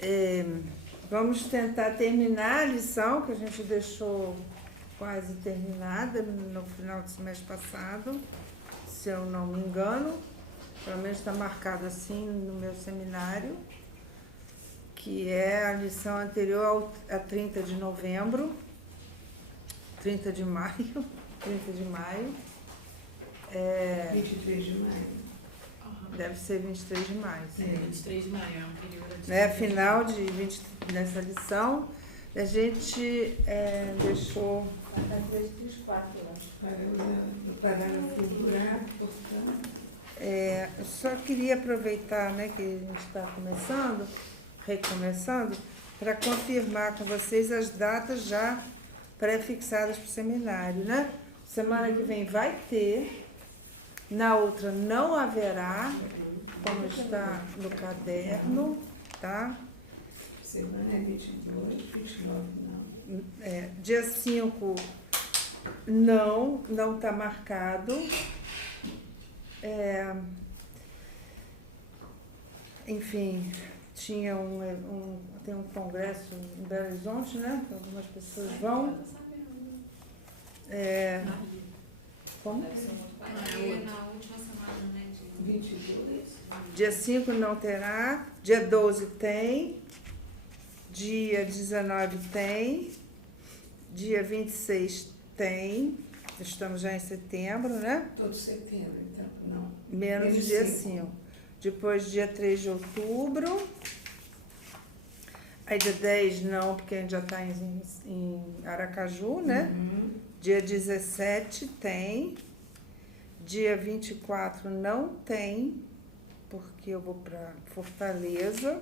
É, vamos tentar terminar a lição que a gente deixou quase terminada no final do semestre passado, se eu não me engano. Pelo menos está marcado assim no meu seminário, que é a lição anterior a 30 de novembro, 30 de maio, 30 de maio. 23 de maio. Deve ser 23 de maio. É, 23 de maio, é um período de... Né, final de 20, nessa lição, a gente deixou... Até 3, 3, 4, eu acho. No parágrafo durar, portanto. Eu só queria aproveitar, né, que a gente está recomeçando, para confirmar com vocês as datas já pré-fixadas para o seminário, né? Semana que vem vai ter, na outra não haverá, como está no caderno, tá? Semana é 22, 29, não. Dia 5 não está marcado. Enfim, tem um congresso em Belo Horizonte, né? Que algumas pessoas vão. Como? Deve ser muito parecido. Na última semana, né? De 22. Dia 5 não terá, dia 12 tem, dia 19 tem, dia 26 tem, estamos já em setembro, né? Todo setembro, então, não. Menos Menos dia 5. 5. Depois dia 3 de outubro. Aí dia 10 não, porque a gente já está em Aracaju, né? Uhum. Dia 17 tem. Dia 24 não tem, porque eu vou para Fortaleza.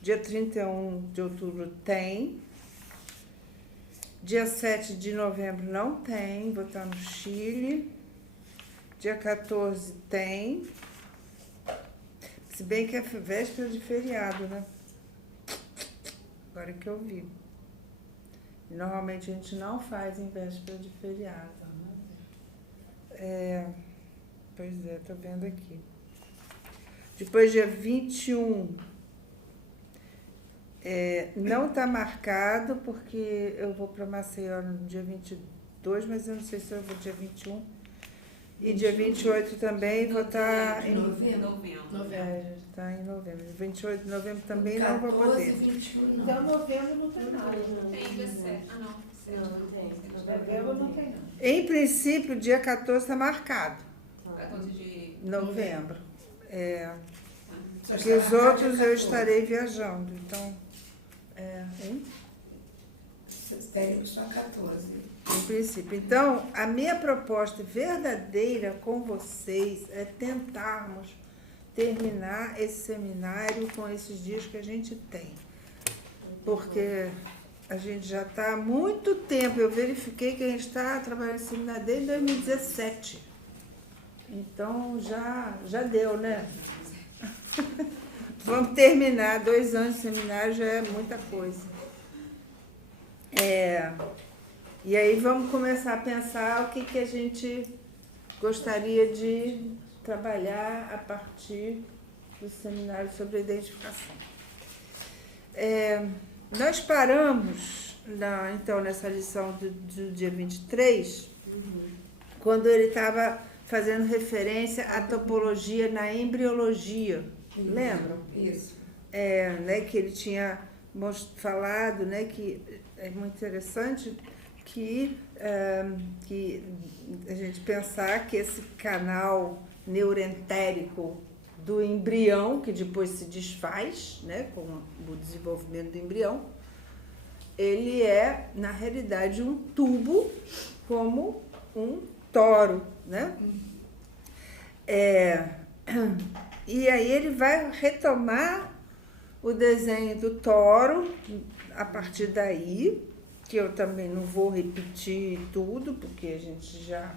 Dia 31 de outubro tem. Dia 7 de novembro não tem, vou estar no Chile. Dia 14 tem. Se bem que é véspera de feriado, né? Agora que eu vi. Normalmente a gente não faz em véspera de feriado. Pois é, tô vendo aqui. Depois, dia 21, não está marcado, porque eu vou para Maceió no dia 22, mas eu não sei se eu vou dia 21. E dia 28 também vou estar em novembro. está em novembro. 28 de novembro também não vou poder. 21, não. Então, novembro não tem nada. Tem dia 7. Ah, não. 7 Não tem. Novembro não tem, não. Em princípio, dia 14 está marcado. 14 de Novembro. Só Porque está os marcado outros dia eu 14. estarei viajando. Então, hein? Teremos só 14. Em princípio. Então, a minha proposta verdadeira com vocês é tentarmos terminar esse seminário com esses dias que a gente tem. Porque a gente já está há muito tempo, eu verifiquei que a gente está trabalhando esse seminário desde 2017. Então, já deu, né? Vamos terminar, 2 anos de seminário já é muita coisa. E aí vamos começar a pensar o que a gente gostaria de trabalhar a partir do seminário sobre a identificação. Nós paramos, então, nessa lição do dia 23, quando ele estava fazendo referência à topologia na embriologia. Lembram? Isso. Né, que ele tinha falado, né, que é muito interessante que a gente pensar que esse canal neurentérico do embrião, que depois se desfaz, né, com o desenvolvimento do embrião, ele é, na realidade, um tubo como um toro, né? E aí ele vai retomar o desenho do toro a partir daí, que eu também não vou repetir tudo, porque a gente já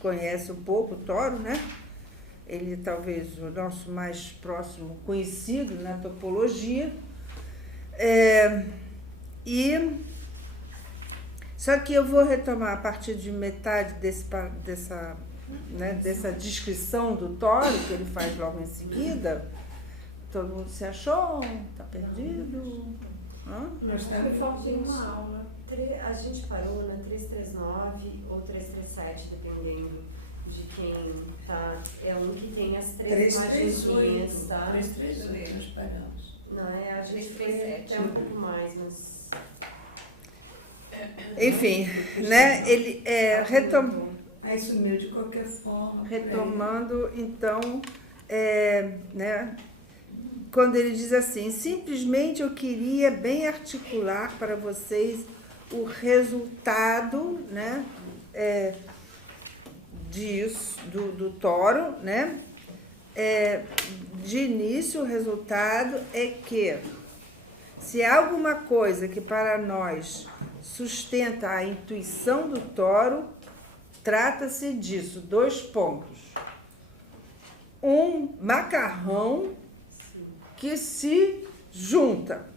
conhece um pouco o toro, né? Ele talvez o nosso mais próximo conhecido na topologia. Só que eu vou retomar a partir de metade dessa descrição do toro, que ele faz logo em seguida, Todo mundo se achou? Tá perdido? Hã? Nós Foi estamos falta uma aula. A gente parou na 339 ou 337, dependendo de quem tá. É um que tem as três imagenzinhas, 338. tá? 338, nós paramos. Não, a gente foi 337. até um pouco mais, mas. Enfim, né? Ele Aí sumiu de qualquer forma. retomando, então, né? Quando ele diz assim, simplesmente eu queria bem articular para vocês o resultado, né? Disso, do toro, né? De início, o resultado é que se há alguma coisa que para nós sustenta a intuição do toro, trata-se disso, 2 pontos. Um macarrão que se junta,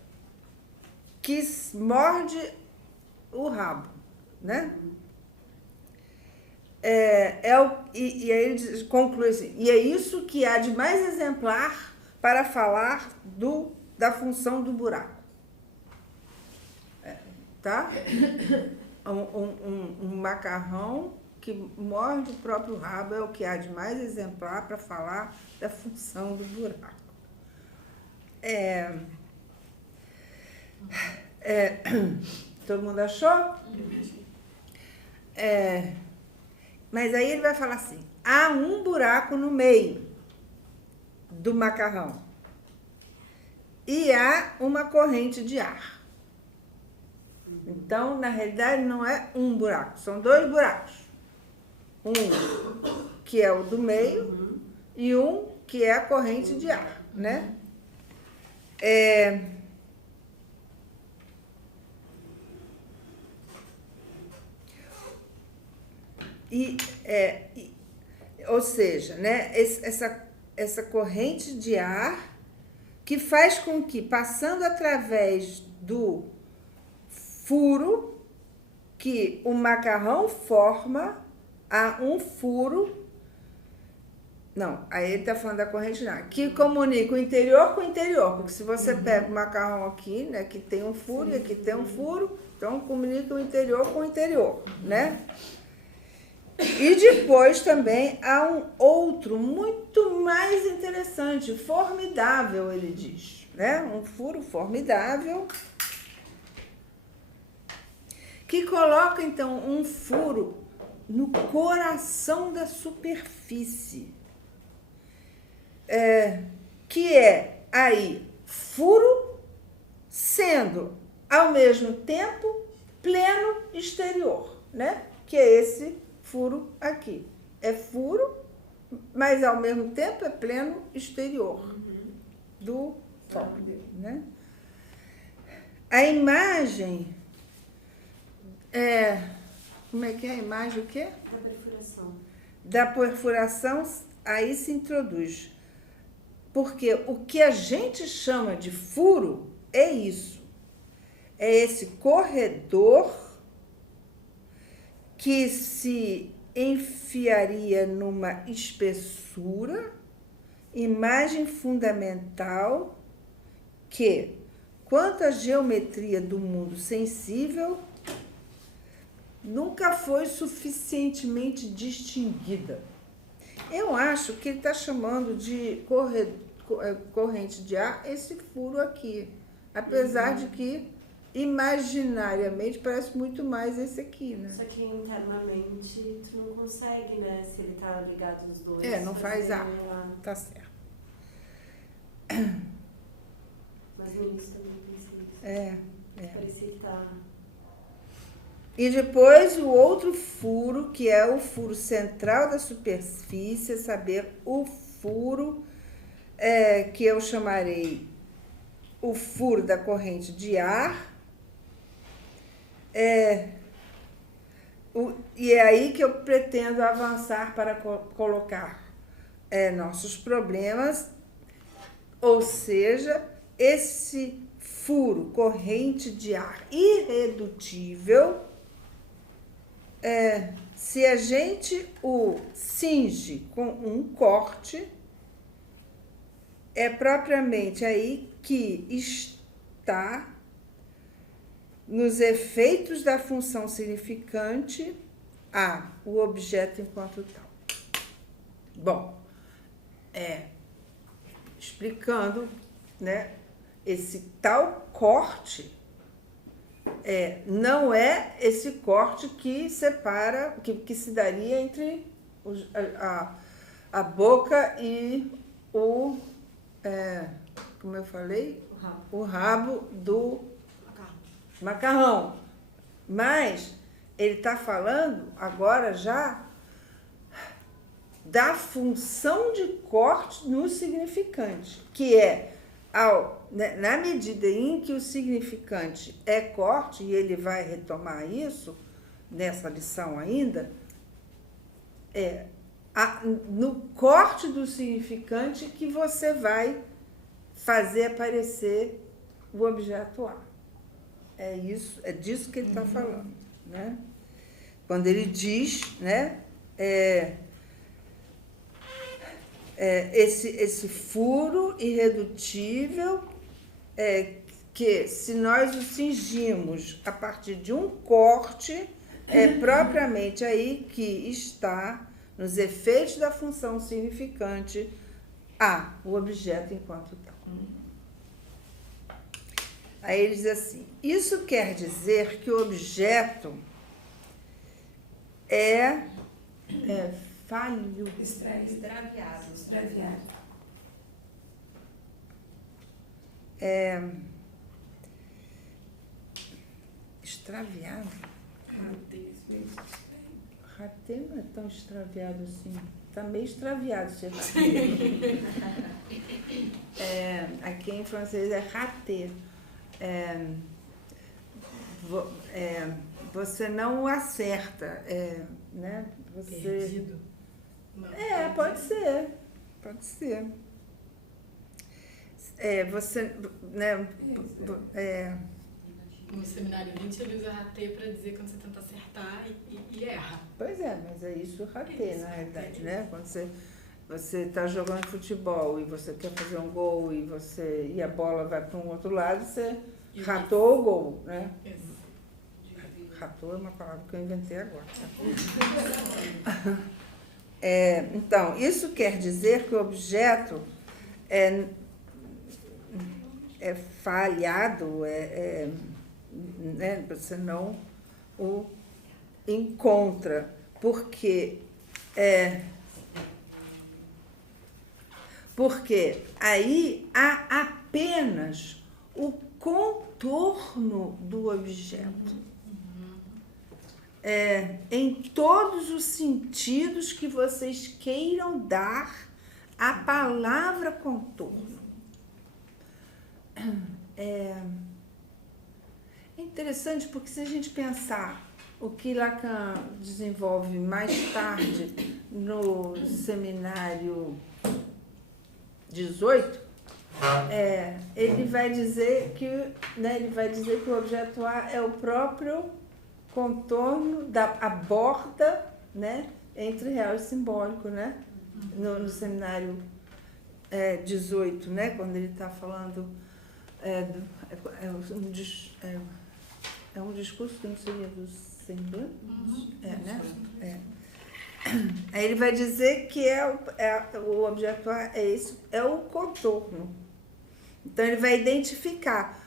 que morde o rabo, né? E aí ele conclui assim, e é isso que há de mais exemplar para falar da função do buraco. Tá? Um macarrão que morde o próprio rabo é o que há de mais exemplar para falar da função do buraco. Todo mundo achou? Mas aí ele vai falar assim, há um buraco no meio do macarrão e há uma corrente de ar. Então, na realidade, não é um buraco, são 2 buracos. Um que é o do meio e um que é a corrente de ar, né? Ou seja, né, essa corrente de ar que faz com que, passando através do furo que o macarrão forma, há um furo. Não, aí ele está falando da corrente de ar, que comunica o interior com o interior, porque se você pega o macarrão aqui, né, que tem um furo e aqui tem um furo, então comunica o interior com o interior, né? E depois também há um outro muito mais interessante, formidável, ele diz, né? Um furo formidável que coloca então um furo no coração da superfície, que é aí furo sendo ao mesmo tempo pleno exterior, né? Que é esse furo aqui. É furo, mas ao mesmo tempo é pleno exterior do Sol, né? A imagem como é que é a imagem o quê? Da perfuração. Da perfuração, aí se introduz. Porque o que a gente chama de furo é isso. É esse corredor que se enfiaria numa espessura, imagem fundamental que, quanto à geometria do mundo sensível, nunca foi suficientemente distinguida. Eu acho que ele está chamando de corrente de ar esse furo aqui, apesar de que imaginariamente parece muito mais esse aqui, né? Só que internamente tu não consegue, né? Se ele tá ligado os dois. Não faz fazer ar. lá. Tá certo. Mas no início também pensei isso. Parecia que tá. E depois o outro furo, que é o furo central da superfície, saber o furo que eu chamarei o furo da corrente de ar. E é aí que eu pretendo avançar para colocar nossos problemas, ou seja, esse furo, corrente de ar irredutível, se a gente o cinge com um corte, é propriamente aí que está nos efeitos da função significante A, o objeto enquanto tal. Bom, explicando, né, esse tal corte não é esse corte que separa, que se daria entre a boca e o, como eu falei, o rabo do macarrão. Mas ele está falando agora já da função de corte no significante, que é, na medida em que o significante é corte, e ele vai retomar isso nessa lição ainda, no corte do significante que você vai fazer aparecer o objeto A. É disso que ele está falando, né? Quando ele diz, né, esse furo irredutível, que se nós o cingimos a partir de um corte, é propriamente aí que está, nos efeitos da função significante, A, o objeto enquanto tal. Aí ele diz assim, isso quer dizer que o objeto é falho. Extraviado. Extraviado? Rater não é tão extraviado assim. Está meio extraviado esse rater. Aqui em francês é rater. Você não acerta, né? Você... Perdido. Pode ser. Você, né? No seminário 20 ele usa rater para dizer quando você tenta acertar e erra. Pois é, mas é isso rater, na realidade, né? Quando você está jogando futebol e você quer fazer um gol e a bola vai para um outro lado, você ratou o gol, né? Isso. Ratou é uma palavra que eu inventei agora. Então, isso quer dizer que o objeto é falhado, né? Você não o encontra, porque aí há apenas o contorno do objeto. Em todos os sentidos que vocês queiram dar à palavra contorno. É interessante porque se a gente pensar o que Lacan desenvolve mais tarde no seminário 18, ele vai dizer que o objeto A é o próprio contorno a borda, né, entre real e simbólico, né? No seminário 18, né, quando ele está falando um discurso que não seria do Semblin, né? Aí ele vai dizer que o objeto A é o contorno. Então ele vai identificar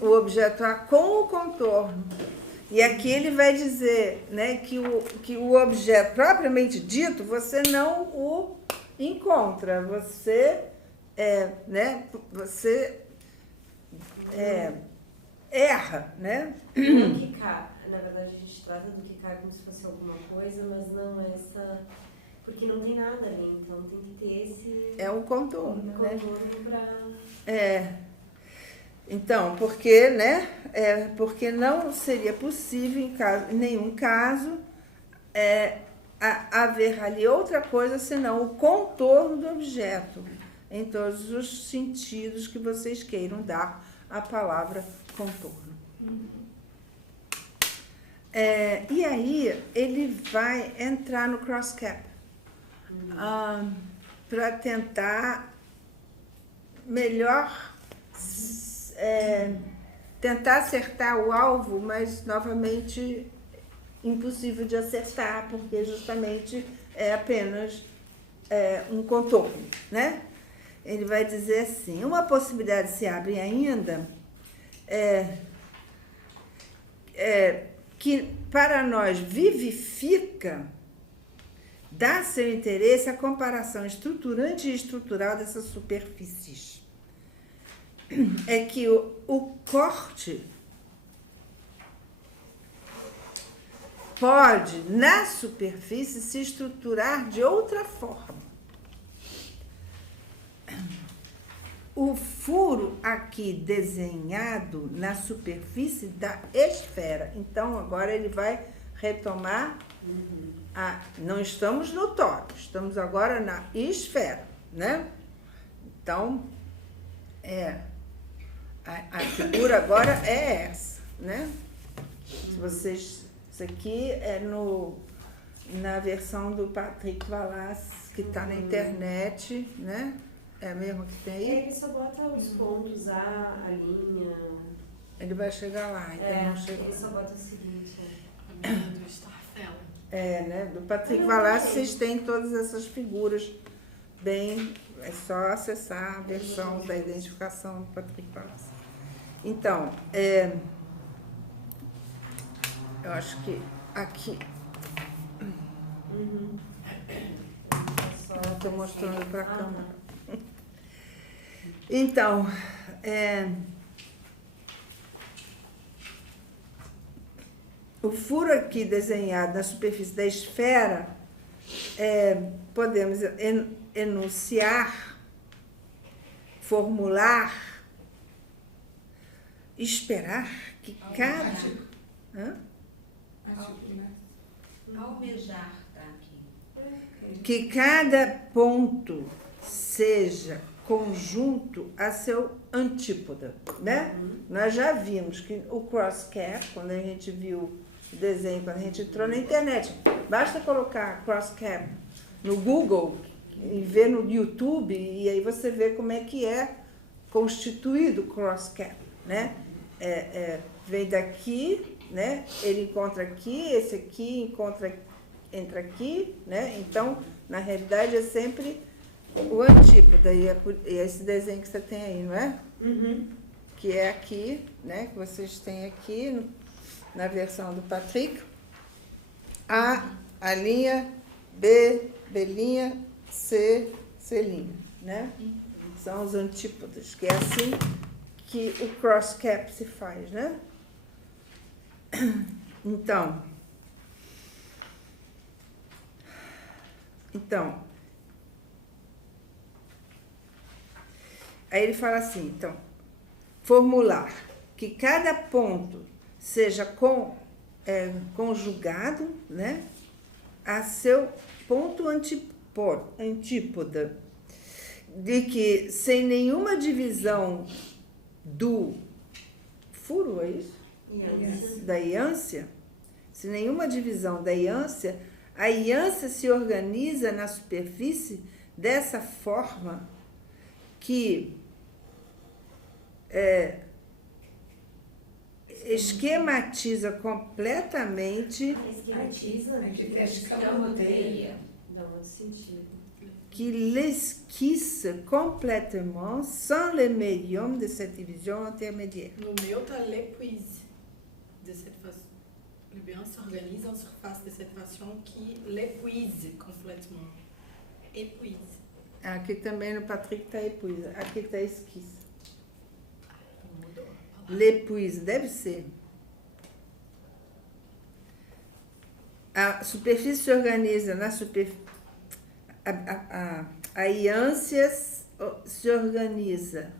o objeto A com o contorno. E aqui ele vai dizer, né, que o objeto propriamente dito você não o encontra, você erra, né? O que cai, na verdade a gente trata do que cai como se fosse alguma coisa, mas não essa, porque não tem nada ali, então tem que ter esse contorno, né? Pra... Então, porque, né? Porque não seria possível, em nenhum caso, haver ali outra coisa senão o contorno do objeto, em todos os sentidos que vocês queiram dar à palavra contorno. E aí ele vai entrar no cross-cap para tentar melhor tentar acertar o alvo, mas novamente impossível de acertar, porque justamente é apenas um contorno, né? Ele vai dizer assim, uma possibilidade se abre ainda, que para nós vivifica, dá seu interesse a comparação estruturante e estrutural dessas superfícies. É que o corte pode, na superfície, se estruturar de outra forma. O furo aqui desenhado na superfície da esfera. Então, agora ele vai retomar. Não estamos no tórax, estamos agora na esfera, né? Então, a figura agora é essa, né? Isso aqui é na versão do Patrick Valace, que está na internet, né? É a mesma que tem aí? Ele só bota os pontos, a linha. Ele vai chegar lá, então não chegou. Ele só bota o seguinte. Do Starfell. Né? Do Patrick Valace, vocês têm todas essas figuras bem. É só acessar a versão da identificação do Patrick Valace. Então, eu acho que aqui. Eu estou mostrando para a câmera. Então, o furo aqui desenhado na superfície da esfera, podemos enunciar, formular, esperar que cada... Almejar tá aqui. Que cada ponto seja conjunto a seu antípoda, né? Nós já vimos que o cross-cap, quando a gente viu o desenho, quando a gente entrou na internet, basta colocar cross-cap no Google e ver no YouTube, e aí você vê como é que é constituído o cross-cap, né? Vem daqui, né? Ele encontra aqui, esse aqui entra aqui, né? Então, na realidade, é sempre o antípoda, e é esse desenho que você tem aí, não é? Que é aqui, né? Que vocês têm aqui na versão do Patrick. A linha, B linha, C linha, né? São os antípodas, que é assim que o cross-cap se faz, né? Então, aí ele fala assim, então, formular que cada ponto seja conjugado, né, a seu ponto antípoda, de que sem nenhuma divisão do furo, é isso? Da íância, sem nenhuma divisão da íância, a íância se organiza na superfície dessa forma que esquematiza completamente, Esquematiza? Escamoteia. Dá muito sentido. que l'esquisse complètement sans le médium de cette division intermédiaire. No meu tá l'épuise. De cette façon. Le bien s'organise en surface de cette façon qui l'épuise complètement. Épuise. Aqui também no Patrick está épuise, aqui está esquisse. Mudou. L'épuise, deve ser. A superfície se organiza na superfície. A íância se organiza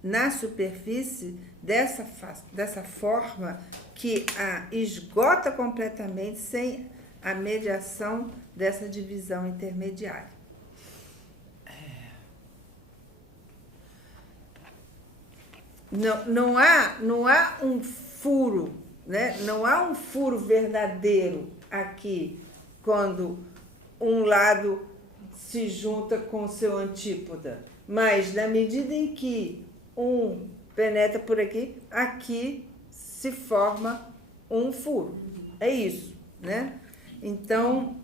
na superfície dessa forma que a esgota completamente sem a mediação dessa divisão intermediária. Não há um furo, né? Não há um furo verdadeiro aqui quando um lado se junta com o seu antípoda. Mas na medida em que um penetra por aqui, aqui se forma um furo. É isso, né? Então,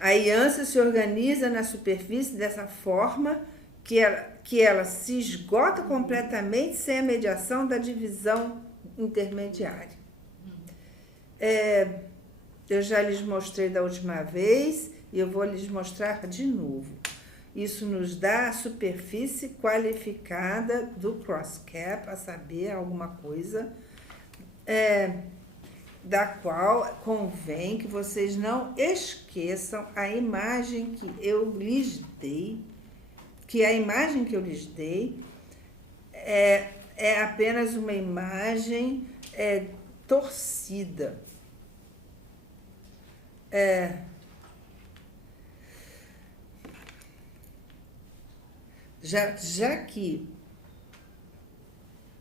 a Janssen se organiza na superfície dessa forma que ela se esgota completamente sem a mediação da divisão intermediária. Eu já lhes mostrei da última vez e eu vou lhes mostrar de novo. Isso nos dá a superfície qualificada do cross-cap, a saber, alguma coisa da qual convém que vocês não esqueçam a imagem que eu lhes dei, que a imagem que eu lhes dei é apenas uma imagem torcida. Já que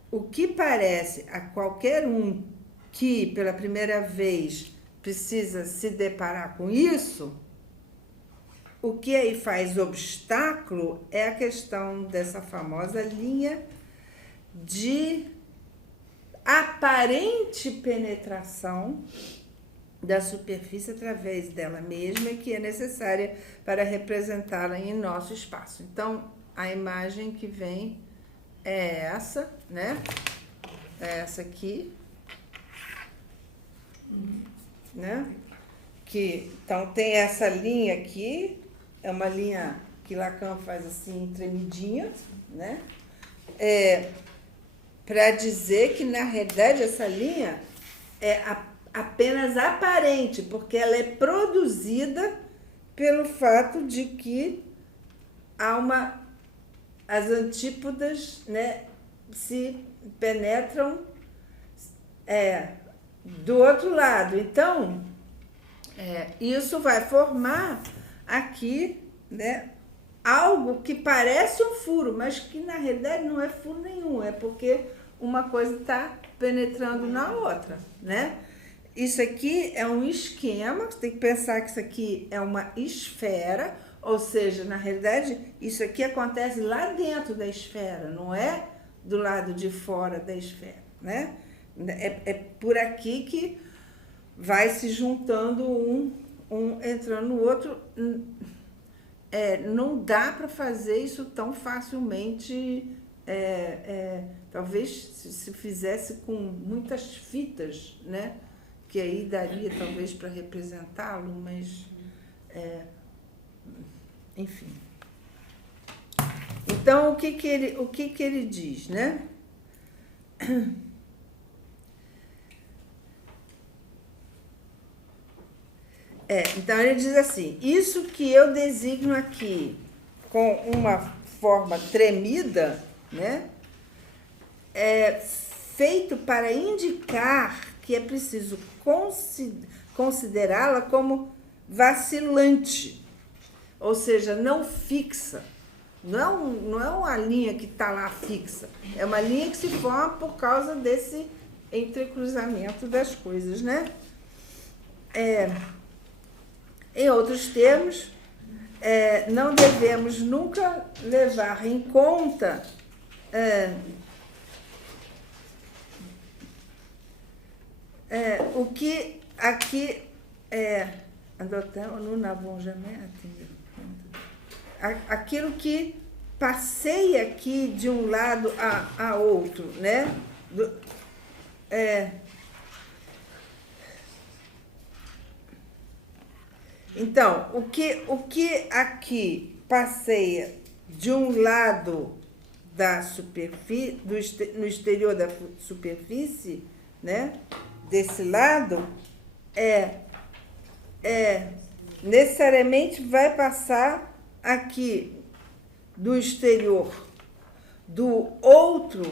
o que parece a qualquer um que pela primeira vez precisa se deparar com isso, o que aí faz obstáculo é a questão dessa famosa linha de aparente penetração da superfície através dela mesma, que é necessária para representá-la em nosso espaço. Então, a imagem que vem é essa, né? É essa aqui, né? Então, tem essa linha aqui, é uma linha que Lacan faz assim, tremidinha, né? Para dizer que, na realidade, essa linha é apenas aparente, porque ela é produzida pelo fato de que há as antípodas, né, se penetram do outro lado. Então, isso vai formar aqui, né, algo que parece um furo, mas que na realidade não é furo nenhum, é porque uma coisa está penetrando na outra, né? Isso aqui é um esquema, você tem que pensar que isso aqui é uma esfera, ou seja, na realidade, isso aqui acontece lá dentro da esfera, não é do lado de fora da esfera, né? É por aqui que vai se juntando um entrando no outro. Não dá para fazer isso tão facilmente. Talvez se fizesse com muitas fitas, né? Que aí daria talvez para representá-lo, mas enfim. Então, o que ele diz, né? Então, ele diz assim, isso que eu designo aqui com uma forma tremida, né, é feito para indicar que é preciso considerá-la como vacilante, ou seja, não fixa. Não é uma linha que está lá fixa, é uma linha que se forma por causa desse entrecruzamento das coisas, né? Em outros termos, não devemos nunca levar em conta o que aqui aquilo que passeia aqui de um lado a outro, né? Então, o que aqui passeia de um lado da superfície, no exterior da superfície, né? Desse lado, necessariamente vai passar aqui do exterior do outro,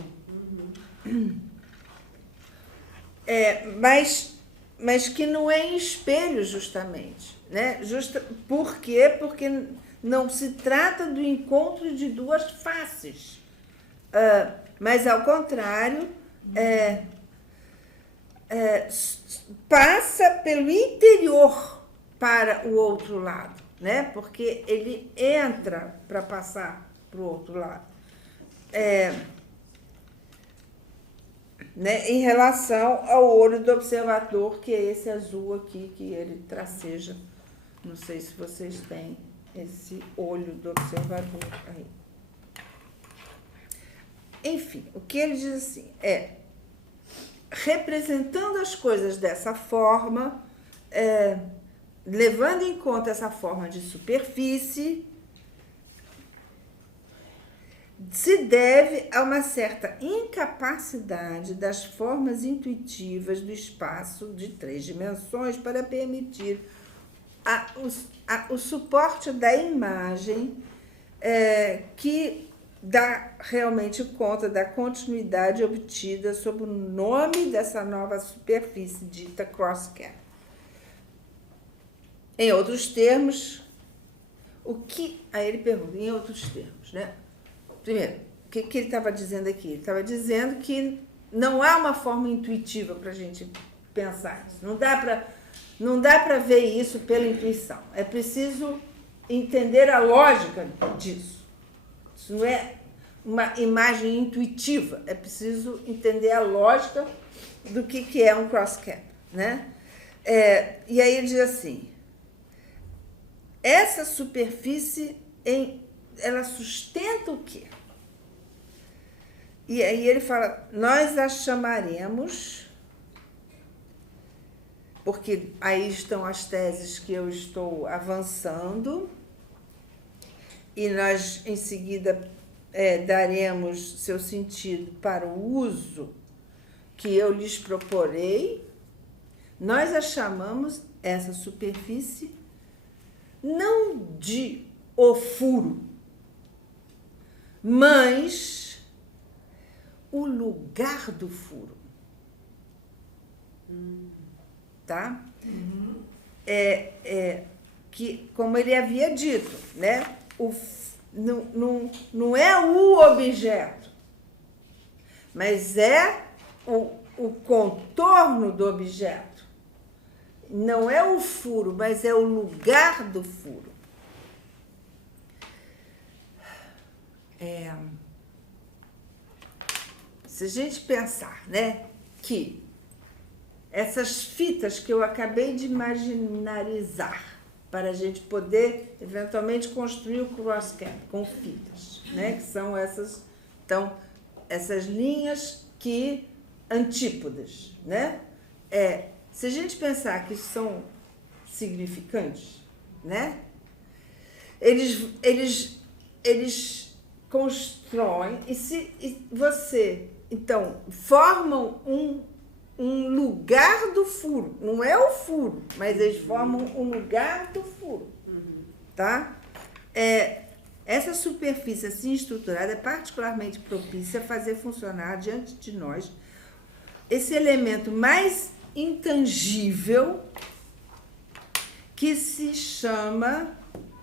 mas que não é em espelho, justamente, né? Por quê? Porque não se trata do encontro de duas faces, mas, ao contrário, passa pelo interior para o outro lado, né? Porque ele entra para passar para o outro lado. Né? Em relação ao olho do observador, que é esse azul aqui, que ele traceja. Não sei se vocês têm esse olho do observador aí. Enfim, o que ele diz assim representando as coisas dessa forma, levando em conta essa forma de superfície, se deve a uma certa incapacidade das formas intuitivas do espaço de 3 dimensões para permitir o suporte da imagem que dá realmente conta da continuidade obtida sob o nome dessa nova superfície dita cross-cap. Em outros termos, aí ele pergunta, em outros termos, né? Primeiro, o que ele estava dizendo aqui? Ele estava dizendo que não há uma forma intuitiva para a gente pensar isso. Não dá para ver isso pela intuição. É preciso entender a lógica disso. Isso não é uma imagem intuitiva. É preciso entender a lógica do que é um cross-cap, né? E aí ele diz assim, essa superfície, ela sustenta o quê? E aí ele fala, nós a chamaremos, porque aí estão as teses que eu estou avançando, e nós, em seguida, daremos seu sentido para o uso que eu lhes proporei. Nós a chamamos, essa superfície, não de o furo, mas o lugar do furo. Tá? Que, como ele havia dito, né? Não é o objeto, mas é o contorno do objeto. Não é o furo, mas é o lugar do furo. Se a gente pensar, né, que essas fitas que eu acabei de imaginarizar para a gente poder eventualmente construir o cross-cap com fitas, né, que são essas, então, essas linhas que antípodas, né? Se a gente pensar que são significantes, né? Eles constroem e você, então, formam um lugar do furo. Não é o furo, mas eles formam um lugar do furo, tá? Essa superfície assim estruturada é particularmente propícia a fazer funcionar diante de nós esse elemento mais intangível que se chama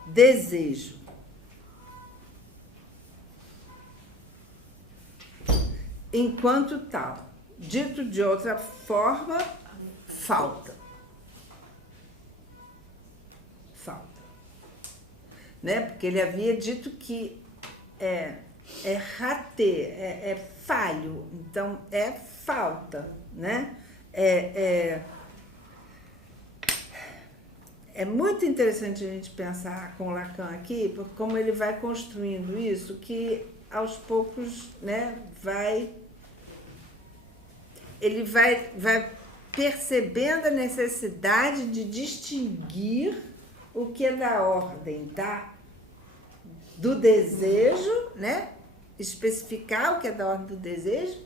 desejo. Enquanto tal, dito de outra forma, falta. Né? Porque ele havia dito que é falho, então é falta, né? É muito interessante a gente pensar com Lacan aqui, porque como ele vai construindo isso, que aos poucos, né, ele vai percebendo a necessidade de distinguir o que é da ordem do desejo, né? Especificar o que é da ordem do desejo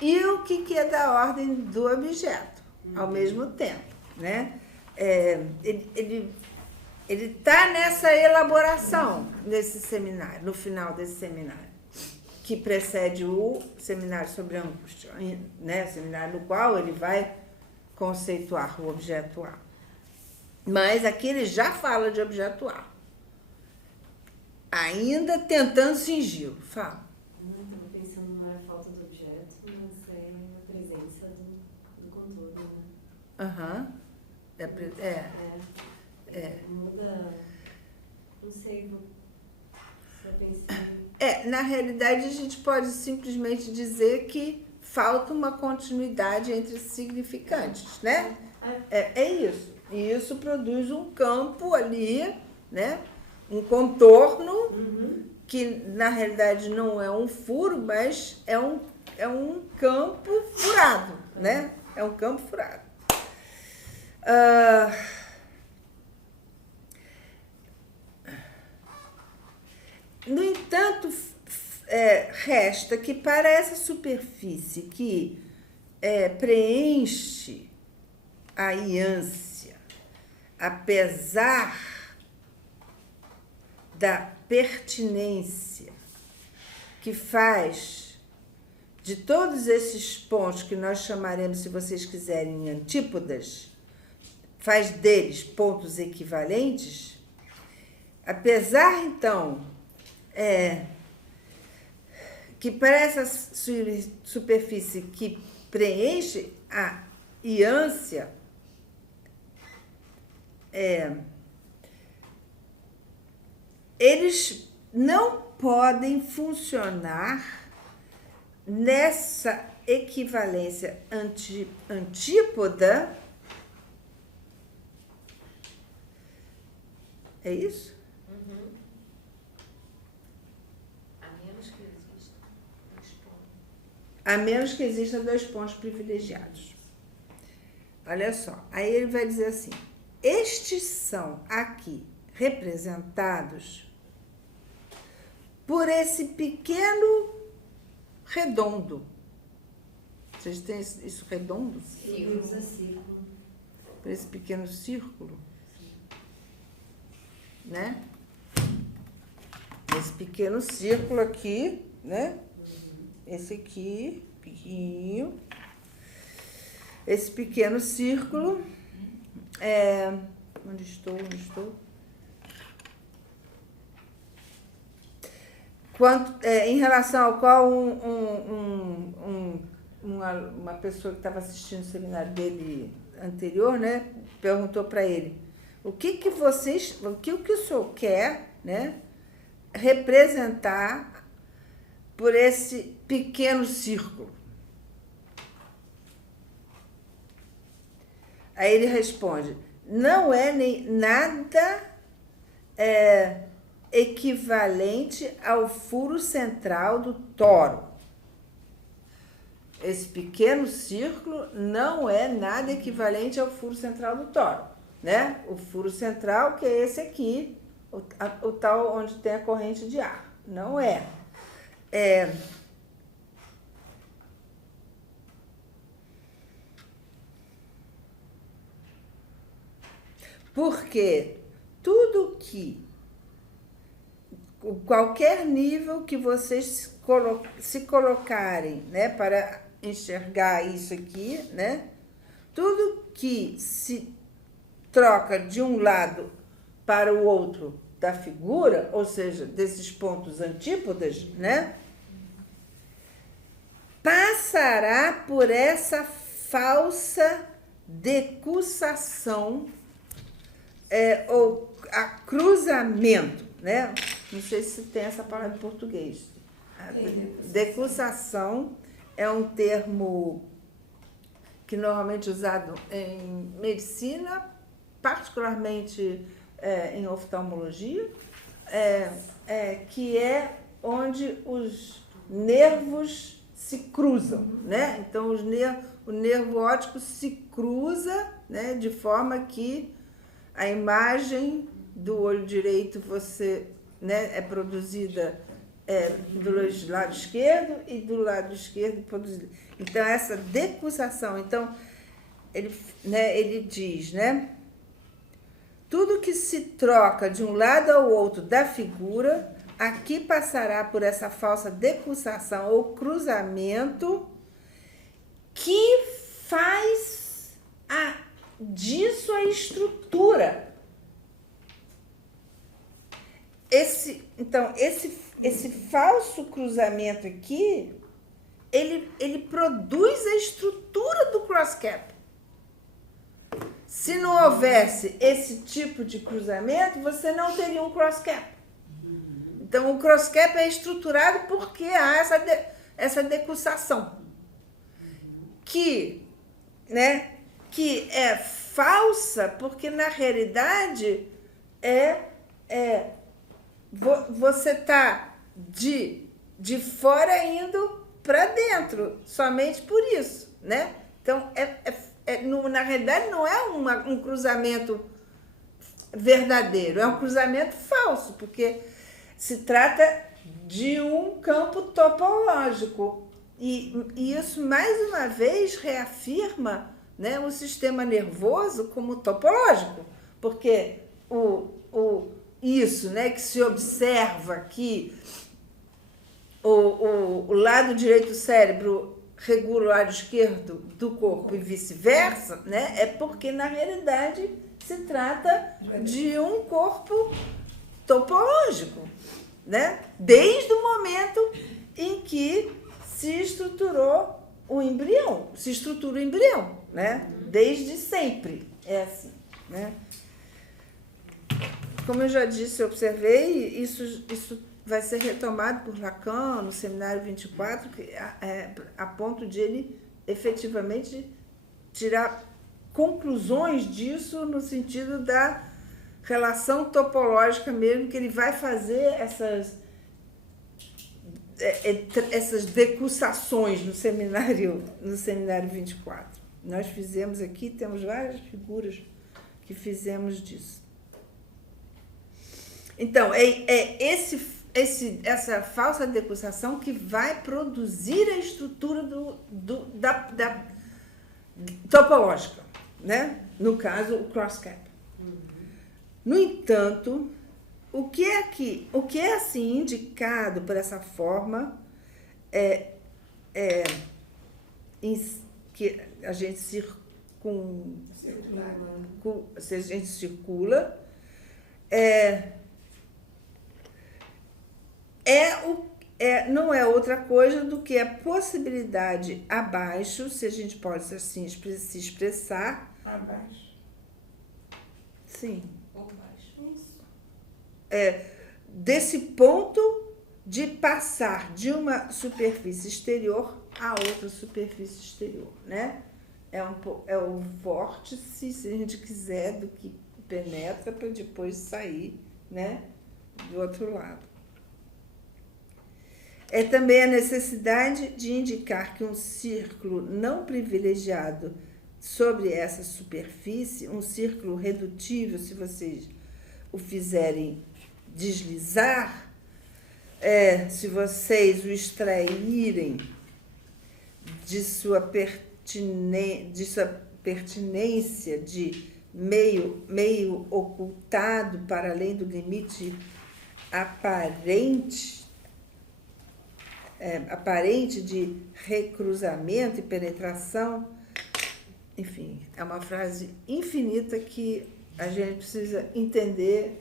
e o que é da ordem do objeto, ao mesmo tempo, né? Ele está nessa elaboração nesse seminário, no final desse seminário, que precede o seminário sobre a angústia, né? Seminário no qual ele vai conceituar o objeto A. Mas aqui ele já fala de objeto A, ainda tentando cingir-lo. Fala. Não, estava pensando, não era falta do objeto, mas é a presença do contorno, né? Muda, não sei, se eu pensei... Na realidade, a gente pode simplesmente dizer que falta uma continuidade entre significantes, né? É isso. E isso produz um campo ali, né? Um contorno, que na realidade não é um furo, mas é um campo furado, né? É um campo furado. No entanto, resta que para essa superfície que preenche a íância, apesar da pertinência que faz de todos esses pontos que nós chamaremos, se vocês quiserem, antípodas, faz deles pontos equivalentes, apesar, então, que para essa superfície que preenche a íância, eles não podem funcionar nessa equivalência antípoda. É isso? A menos que existam 2 pontos privilegiados. Olha só, aí ele vai dizer assim, estes são aqui representados por esse pequeno redondo. Vocês têm isso redondo? Círculo. Por esse pequeno círculo, né? Esse pequeno círculo aqui, né? Esse aqui, pequenininho. Esse pequeno círculo. Onde estou? Em relação ao qual uma pessoa que estava assistindo o seminário dele anterior, né, perguntou para ele o que o senhor quer, né, representar por esse pequeno círculo. Aí ele responde, não é nem nada equivalente ao furo central do toro. Esse pequeno círculo não é nada equivalente ao furo central do toro, né? O furo central, que é esse aqui, o tal onde tem a corrente de ar. Não é. Porque tudo que, qualquer nível que vocês se colocarem, né, para enxergar isso aqui, né, tudo que se troca de um lado para o outro da figura, ou seja, desses pontos antípodas, né, passará por essa falsa decussação ou cruzamento, né? Não sei se tem essa palavra em português. Decussação é um termo que normalmente é usado em medicina, particularmente em oftalmologia, que é onde os nervos se cruzam, né? Então, o nervo óptico se cruza, né, de forma que a imagem do olho direito é produzida do lado esquerdo e do lado esquerdo produzida. Então, essa decussação, então, ele diz, né? Tudo que se troca de um lado ao outro da figura, aqui passará por essa falsa decussação ou cruzamento que faz disso a estrutura. Esse falso cruzamento aqui, ele produz a estrutura do cross-cap. Se não houvesse esse tipo de cruzamento, você não teria um cross-cap. Então, o cross-cap é estruturado porque há essa decussação. Que é falsa, porque, na realidade, você está de fora indo para dentro, somente por isso, né? Então, na realidade, não é um cruzamento verdadeiro, é um cruzamento falso, porque se trata de um campo topológico. E isso, mais uma vez, reafirma, né, o sistema nervoso como topológico, porque isso, né, que se observa que o lado direito do cérebro regula o lado esquerdo do corpo e vice-versa, né, é porque, na realidade, se trata de um corpo topológico, né, desde o momento em que se estrutura o embrião, né, desde sempre, é assim, né. Como eu já disse, eu observei, isso vai ser retomado por Lacan no Seminário 24, a ponto de ele efetivamente tirar conclusões disso no sentido da relação topológica mesmo, que ele vai fazer essas decussações no Seminário 24. Nós fizemos aqui, temos várias figuras que fizemos disso. Então, essa falsa decussação que vai produzir a estrutura da topológica, né? No caso, o cross-cap. No entanto, o que é assim indicado por essa forma que a gente circula não é outra coisa do que a possibilidade abaixo, se a gente pode assim se expressar. Abaixo. Sim. Ou baixo. Isso. Desse ponto de passar de uma superfície exterior a outra superfície exterior, né? É o vórtice, se a gente quiser, do que penetra para depois sair, né, do outro lado. É também a necessidade de indicar que um círculo não privilegiado sobre essa superfície, um círculo redutível, se vocês o fizerem deslizar, se vocês o extraírem de sua pertinência de meio ocultado para além do limite aparente de recruzamento e penetração. Enfim, é uma frase infinita que a gente precisa entender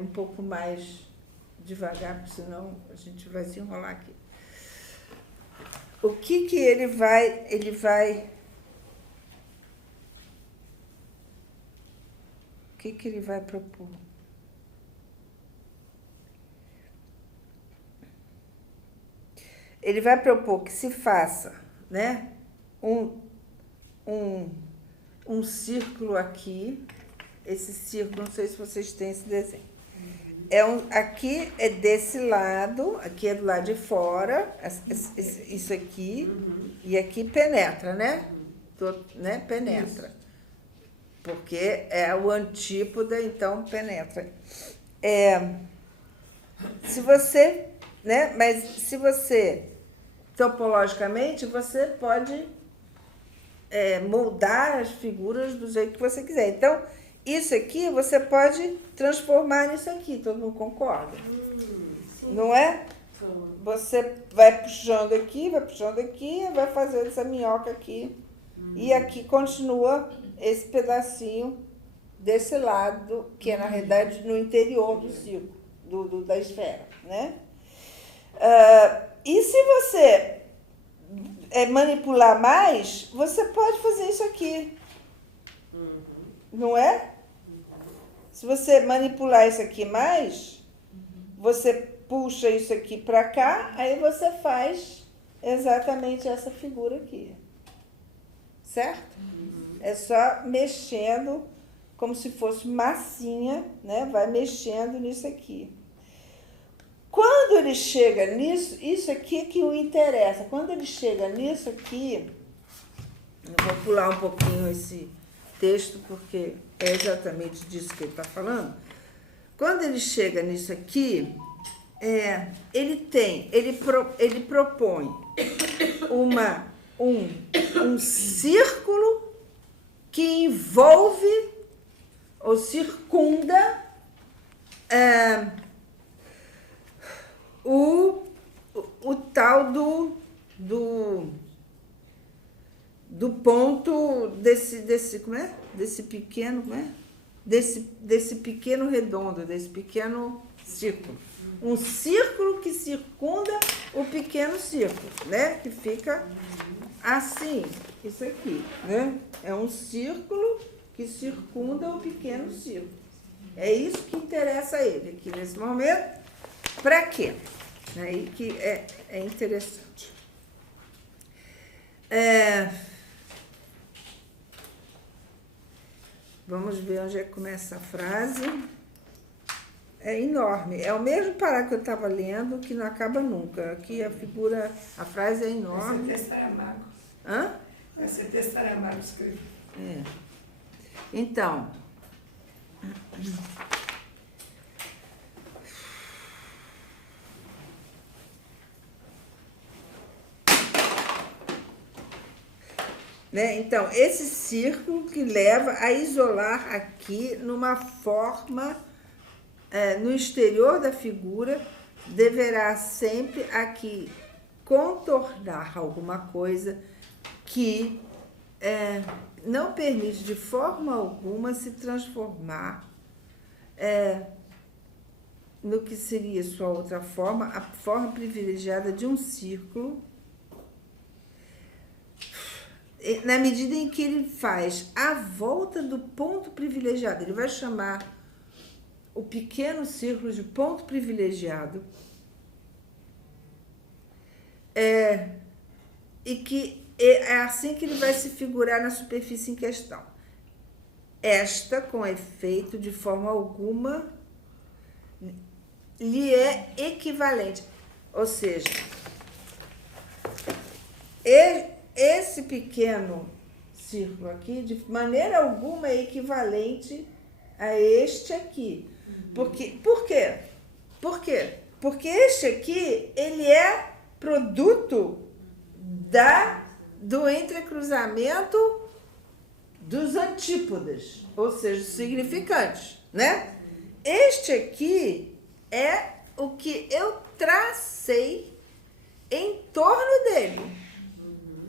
um pouco mais devagar, porque senão a gente vai se enrolar aqui. O que ele vai propor? Ele vai propor que se faça, né, um círculo aqui. Esse círculo, não sei se vocês têm esse desenho. Aqui é desse lado, aqui é do lado de fora, isso aqui, e aqui penetra, né? Penetra. Isso. Porque é o antípoda, então penetra. Mas se você, topologicamente, você pode moldar as figuras do jeito que você quiser. Então, isso aqui você pode transformar nisso aqui, todo mundo concorda? Não é? Você vai puxando aqui, vai fazendo essa minhoca aqui, e aqui continua esse pedacinho desse lado, que é, na realidade, no interior do círculo, da esfera, né? E se você manipular mais, você pode fazer isso aqui. não é? Se você manipular isso aqui mais, você puxa isso aqui para cá, aí você faz exatamente essa figura aqui. Certo? É só mexendo como se fosse massinha, né? Vai mexendo nisso aqui. Quando ele chega nisso, isso aqui que o interessa. Quando ele chega nisso aqui, eu vou pular um pouquinho esse texto, porque é exatamente disso que ele está falando. Quando ele chega nisso aqui, ele propõe um círculo que envolve ou circunda o tal do ponto desse como é? Desse pequeno, como é? Desse pequeno redondo, desse pequeno círculo. Um círculo que circunda o pequeno círculo, né? Que fica assim, isso aqui, né? É um círculo que circunda o pequeno círculo. É isso que interessa a ele aqui nesse momento. Para quê? Aí que é interessante. Vamos ver onde é que começa a frase. É enorme. É o mesmo parágrafo que eu estava lendo, que não acaba nunca. Aqui a frase é enorme. Esse texto era Marcos. Hã? Esse texto era Marcos escreveu. Então, então, esse círculo que leva a isolar aqui numa forma, no exterior da figura, deverá sempre aqui contornar alguma coisa que não permite de forma alguma se transformar no que seria sua outra forma, a forma privilegiada de um círculo, na medida em que ele faz a volta do ponto privilegiado. Ele vai chamar o pequeno círculo de ponto privilegiado, e que é assim que ele vai se figurar na superfície em questão. Esta, com efeito, de forma alguma, lhe é equivalente. Ou seja, esse pequeno círculo aqui, de maneira alguma, é equivalente a este aqui. Por quê? Por quê? Porque este aqui, ele é produto do entrecruzamento dos antípodas, ou seja, dos significantes, né? Este aqui é o que eu tracei em torno dele,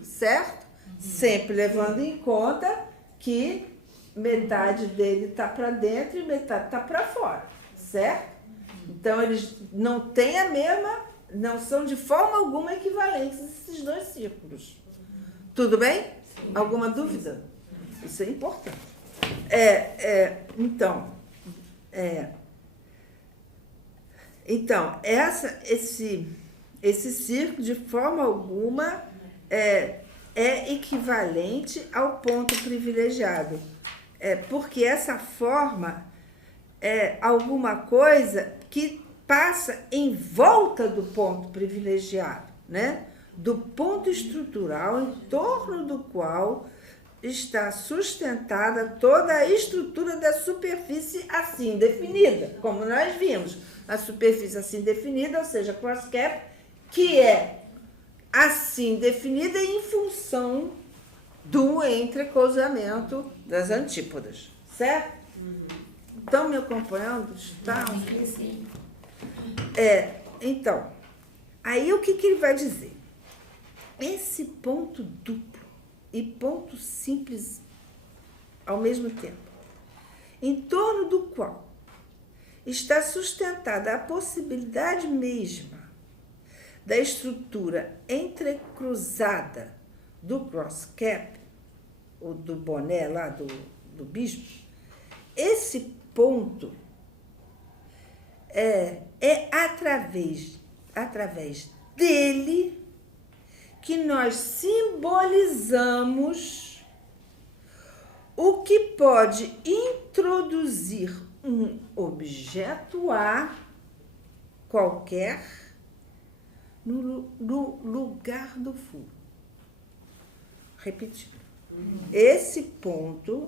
certo? Sempre levando em conta que metade dele está para dentro e metade está para fora, certo? Então, eles não têm não são de forma alguma equivalentes esses dois círculos. Tudo bem? Sim. Alguma dúvida? Isso é importante. Então, esse círculo, de forma alguma, é equivalente ao ponto privilegiado. Porque essa forma é alguma coisa que passa em volta do ponto privilegiado, né? Do ponto estrutural em torno do qual está sustentada toda a estrutura da superfície assim definida, como nós vimos. A superfície assim definida, ou seja, cross cap, que é assim definida em função do entrecruzamento das antípodas, certo? Estão me acompanhando? Estão? Sim. Então, aí o que ele vai dizer? Esse ponto duplo e ponto simples ao mesmo tempo, em torno do qual está sustentada a possibilidade mesma da estrutura entrecruzada do cross cap, ou do boné lá do bispo, esse ponto é através dele que nós simbolizamos o que pode introduzir um objeto A qualquer no lugar do furo. Repetindo. Esse ponto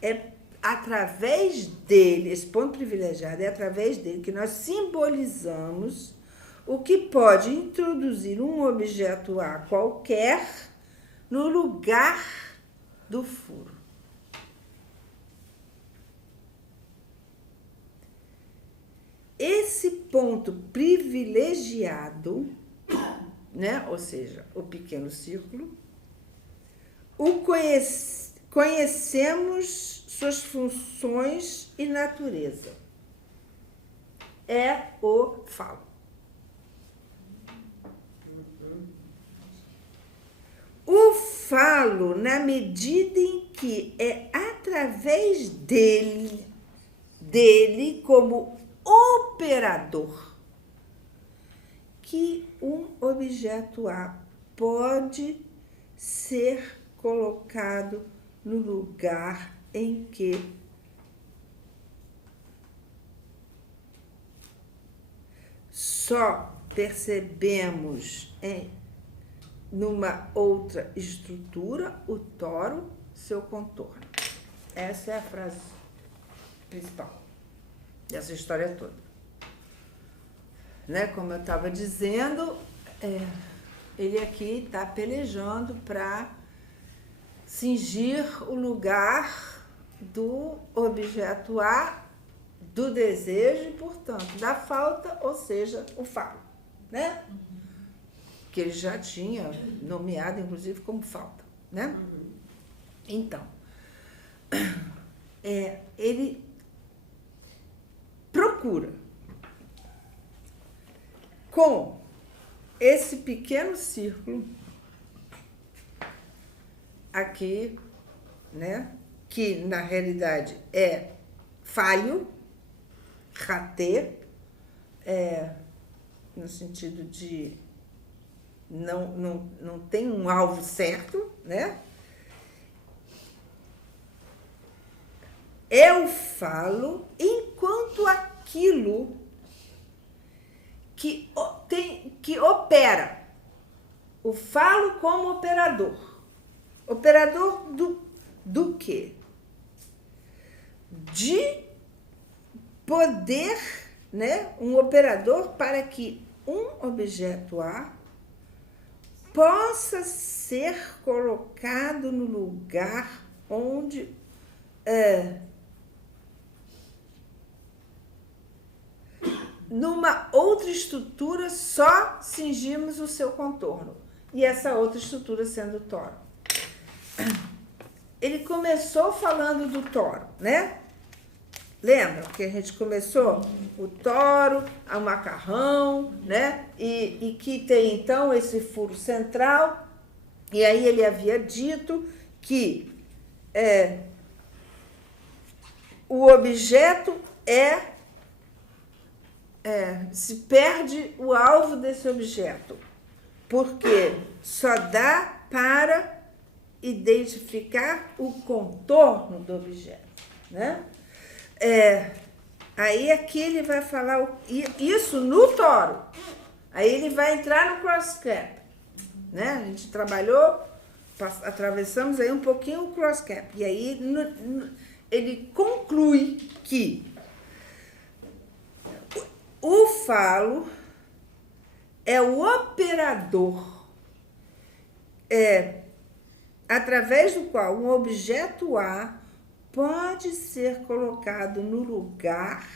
é através dele, esse ponto privilegiado é através dele que nós simbolizamos o que pode introduzir um objeto A qualquer no lugar do furo. Esse ponto privilegiado, né, ou seja, o pequeno círculo, conhecemos suas funções e natureza. É o falo. O falo, na medida em que é através dele como operador, que um objeto A pode ser colocado no lugar em que só percebemos numa outra estrutura, o toro, seu contorno. Essa é a frase principal dessa história toda. Né? Como eu estava dizendo, ele aqui está pelejando para cingir o lugar do objeto A, do desejo e, portanto, da falta, ou seja, o falo, né? Que ele já tinha nomeado, inclusive, como falta, né? Então, ele procura, com esse pequeno círculo aqui, né, que na realidade é falho, raté, no sentido de não tem um alvo certo, né? Eu falo enquanto aquilo que opera. O falo como operador. Operador do quê? De poder, né? Um operador para que um objeto A possa ser colocado no lugar onde numa outra estrutura só cingimos o seu contorno. E essa outra estrutura sendo o toro. Ele começou falando do toro, né? Lembra que a gente começou? O toro, o macarrão, né? E que tem, então, esse furo central. E aí ele havia dito que o objeto se perde o alvo desse objeto, porque só dá para identificar o contorno do objeto, né? Aí aqui ele vai falar isso no toro. Aí ele vai entrar no cross-cap, né? A gente trabalhou, atravessamos aí um pouquinho o cross-cap. E aí ele conclui que o falo é o operador através do qual um objeto A pode ser colocado no lugar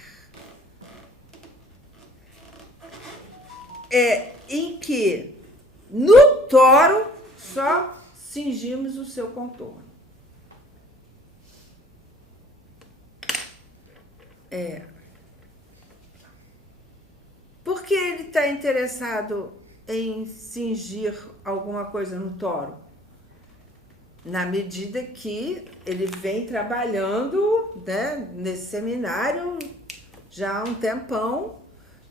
em que no toro só cingimos o seu contorno. Por que ele está interessado em cingir alguma coisa no toro? na medida que ele vem trabalhando, né, nesse seminário já há um tempão,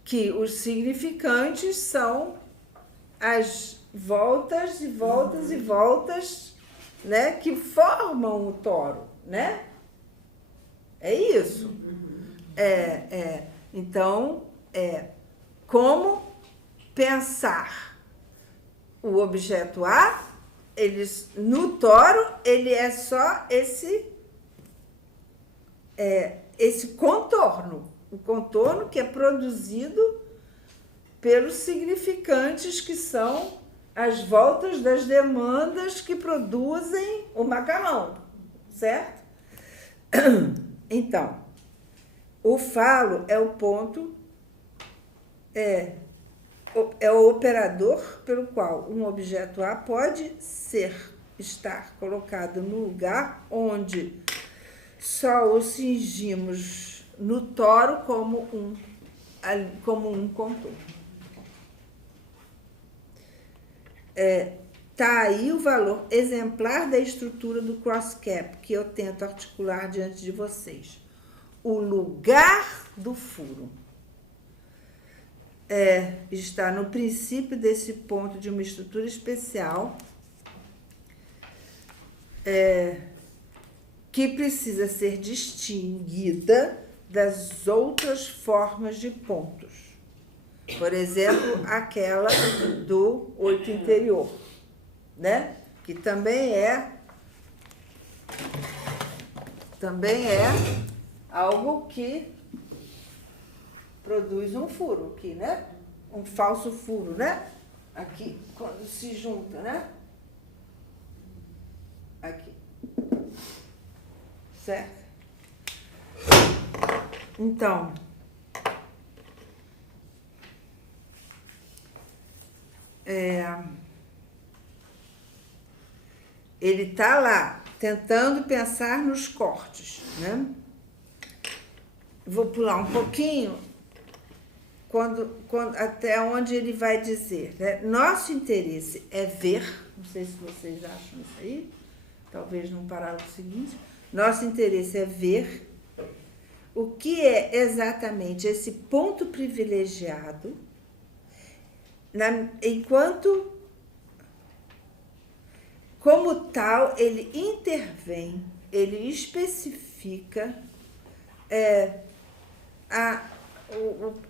que os significantes são as voltas e voltas e voltas, né, que formam o toro, né? É isso. Então, como pensar o objeto A, no toro, ele é só esse contorno, o contorno que é produzido pelos significantes, que são as voltas das demandas que produzem o macarrão, certo? Então, o falo é o ponto, é o operador pelo qual um objeto A pode estar colocado no lugar onde só o cingimos no toro como um contorno. Tá aí o valor exemplar da estrutura do cross-cap que eu tento articular diante de vocês. O lugar do furo está no princípio desse ponto de uma estrutura especial que precisa ser distinguida das outras formas de pontos. Por exemplo, aquela do 8 interior, né? Que também é algo que produz um furo aqui, né? Um falso furo, né? Aqui, quando se junta, né? Aqui. Certo? Então, ele está lá tentando pensar nos cortes, né? Vou pular um pouquinho até onde ele vai dizer, né? Nosso interesse é ver, não sei se vocês acham isso aí, talvez num parágrafo seguinte, nosso interesse é ver o que é exatamente esse ponto privilegiado, enquanto, como tal, ele intervém, ele especifica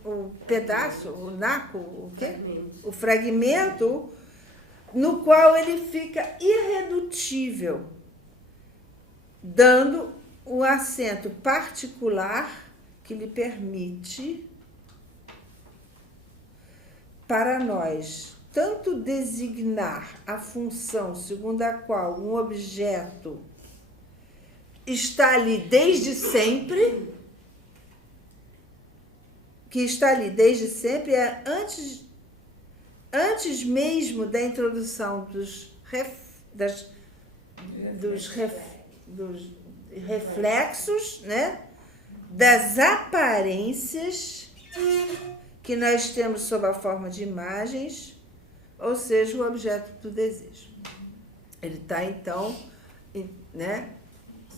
o pedaço, o naco, o quê? O fragmento, no qual ele fica irredutível, dando o acento particular que lhe permite para nós tanto designar a função segundo a qual um objeto está ali desde sempre, antes mesmo da introdução dos reflexos, né? Das aparências que nós temos sob a forma de imagens, ou seja, o objeto do desejo. Ele está, então, né,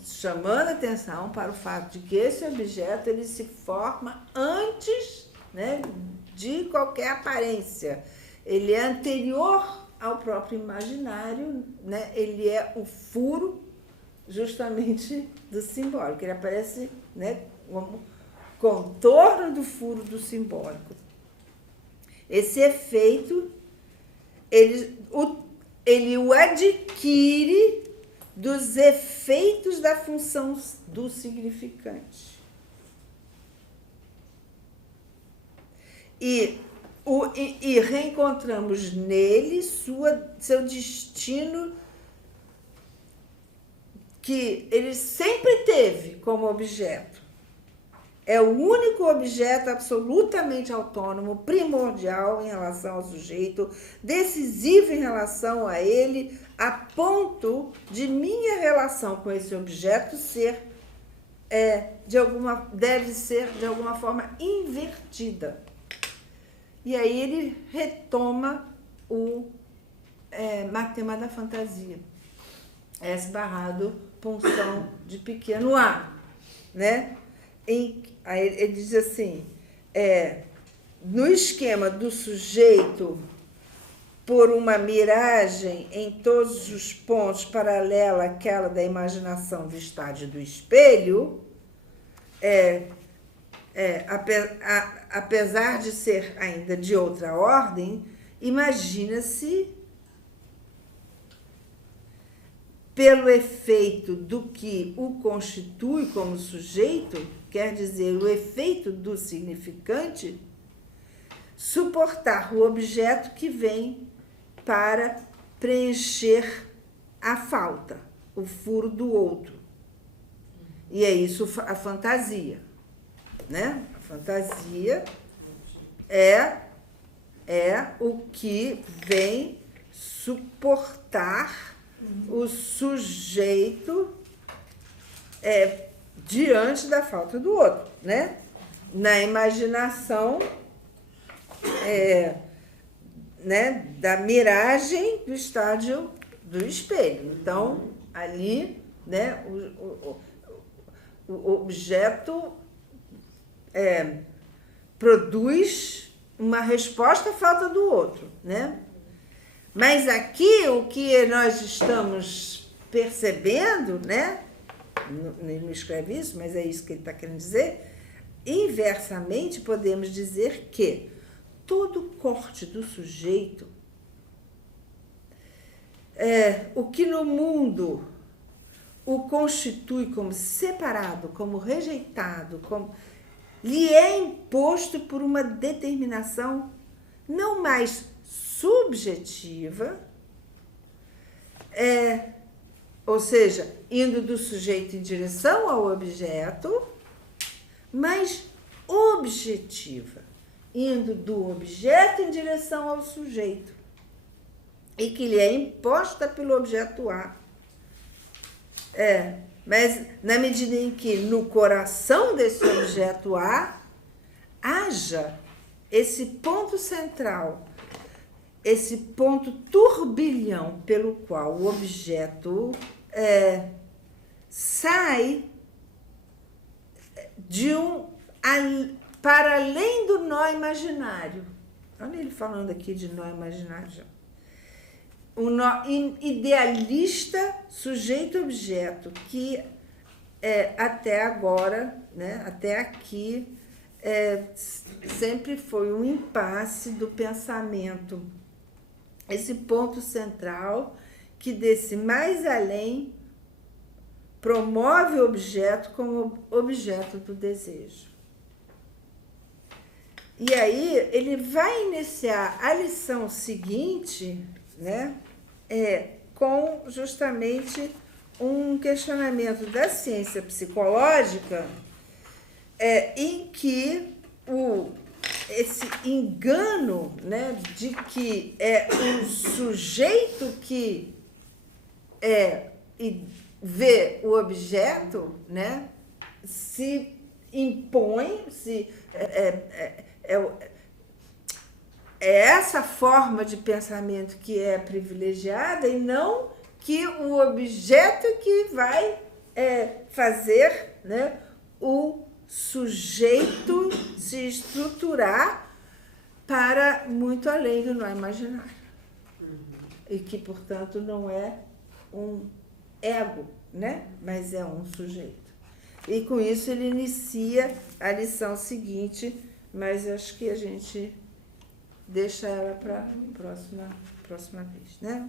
chamando atenção para o fato de que esse objeto ele se forma antes, né, de qualquer aparência. Ele é anterior ao próprio imaginário, né? Ele é o furo justamente do simbólico. Ele aparece, né, como contorno do furo do simbólico. Esse efeito, ele o adquire dos efeitos da função do significante. E reencontramos nele seu destino que ele sempre teve como objeto. É o único objeto absolutamente autônomo, primordial em relação ao sujeito, decisivo em relação a ele, a ponto de minha relação com esse objeto deve ser de alguma forma invertida. E aí ele retoma o Matema da Fantasia, S barrado punção de pequeno a, né? Aí ele diz assim, no esquema do sujeito por uma miragem em todos os pontos paralela àquela da imaginação do estádio do espelho, apesar de ser ainda de outra ordem, imagina-se pelo efeito do que o constitui como sujeito, quer dizer, o efeito do significante, suportar o objeto que vem para preencher a falta, o furo do outro. E é isso a fantasia, né? A fantasia é o que vem suportar o sujeito diante da falta do outro, né? Na imaginação né, da miragem do estádio do espelho. Então, ali, né, o objeto produz uma resposta à falta do outro, né? Mas aqui o que nós estamos percebendo, né? Ele não escreve isso, mas é isso que ele está querendo dizer. Inversamente, podemos dizer que todo corte do sujeito, o que no mundo o constitui como separado, como rejeitado, como lhe é imposto por uma determinação não mais subjetiva, ou seja, indo do sujeito em direção ao objeto, mas objetiva, indo do objeto em direção ao sujeito, e que lhe é imposta pelo objeto A. Mas na medida em que no coração desse objeto A haja esse ponto central, esse ponto turbilhão pelo qual o objeto sai para além do nó imaginário. Olha ele falando aqui de nó imaginário já. O nó idealista sujeito-objeto, que até agora, né, até aqui, sempre foi um impasse do pensamento. Esse ponto central que desse mais além promove o objeto como objeto do desejo. E aí ele vai iniciar a lição seguinte, né, com justamente um questionamento da ciência psicológica em que esse engano, né, de que é o sujeito que vê o objeto, né, se impõe, é essa forma de pensamento que é privilegiada e não que o objeto que vai fazer, né, o sujeito se estruturar para muito além do não imaginário. E que, portanto, não é um ego, né, mas é um sujeito. E com isso ele inicia a lição seguinte, mas acho que a gente deixa ela para a próxima vez, né?